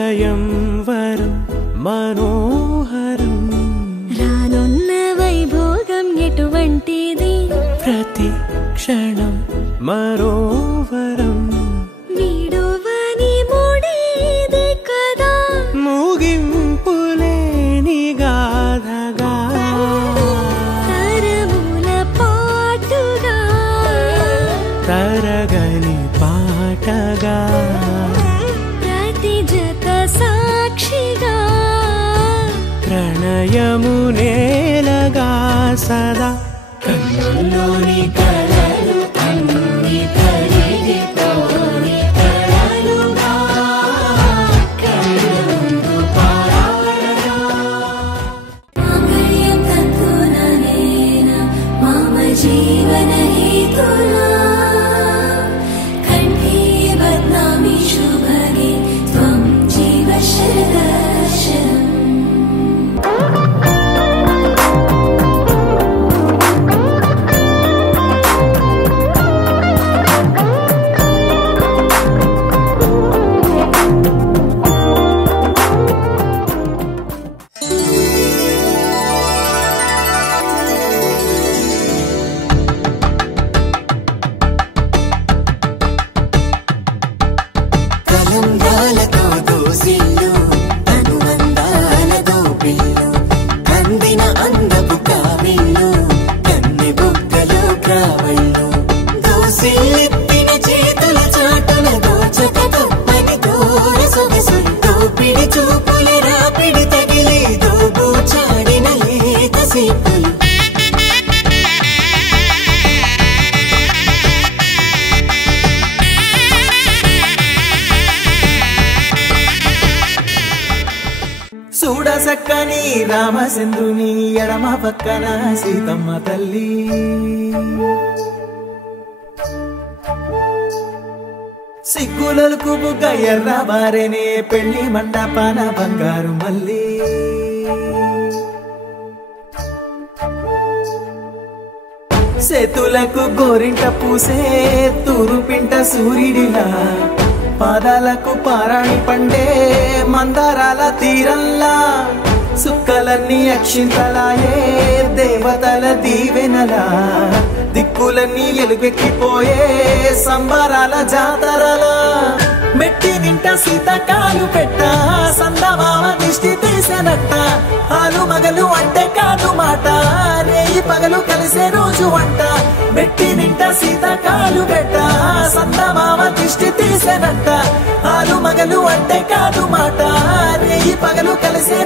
స్వయంవరం మనోహరం రానున్న వైభోగం ఎటువంటిది ప్రతి క్షణం మరోవరం వీడువని మూడేది కదా ముగింపులేని గాథగా తరముల పాటుగా తరగని పాటగా సాక్షిగా ప్రణయము నేలగా సదా కన్నుల్లోని కలలు అన్ని కరిగిపోని కలలుగా కళ్ళుందు పారాడగా మాంగళ్యం తంతుననేన మమ జీవన హేతునా కంఠే బధ్నామి శుభగే త్వం జీవ శరదర్శనం చూడసక్కని రామచంద్రుని ఎడమ పక్కన సీతమ్మ తల్లి సిగ్గులకు బుగ్గ ఎర్ర బారెనే పెళ్లి మండపాన బంగారు మల్లి చేతులకు గోరింట పూసే తూరుపింట సూర్యుడిలా పాదాలకు పారాణి పండే మందారాల తీరల్లా సుక్కలన్నీ అక్షింతలాయే దేవతల దీవెనలా దిక్కులన్నీ ఎలుగెక్కిపోయే సంబరాల జాతరలా మెట్టి నింట సీతకాలు పెట్ట సందమామ దిష్టి తీసేనట్ట ఆలు మగలు అంటే కాదు మాట రేయి పగలు కలిసే రోజు వంట మెట్టి నింట సీతకాలు పెట్ట సందమామ దిష్టి తీసేనట్ట ఆలు మగలు అంటే కాదు మాట రేయి పగలు కలిసే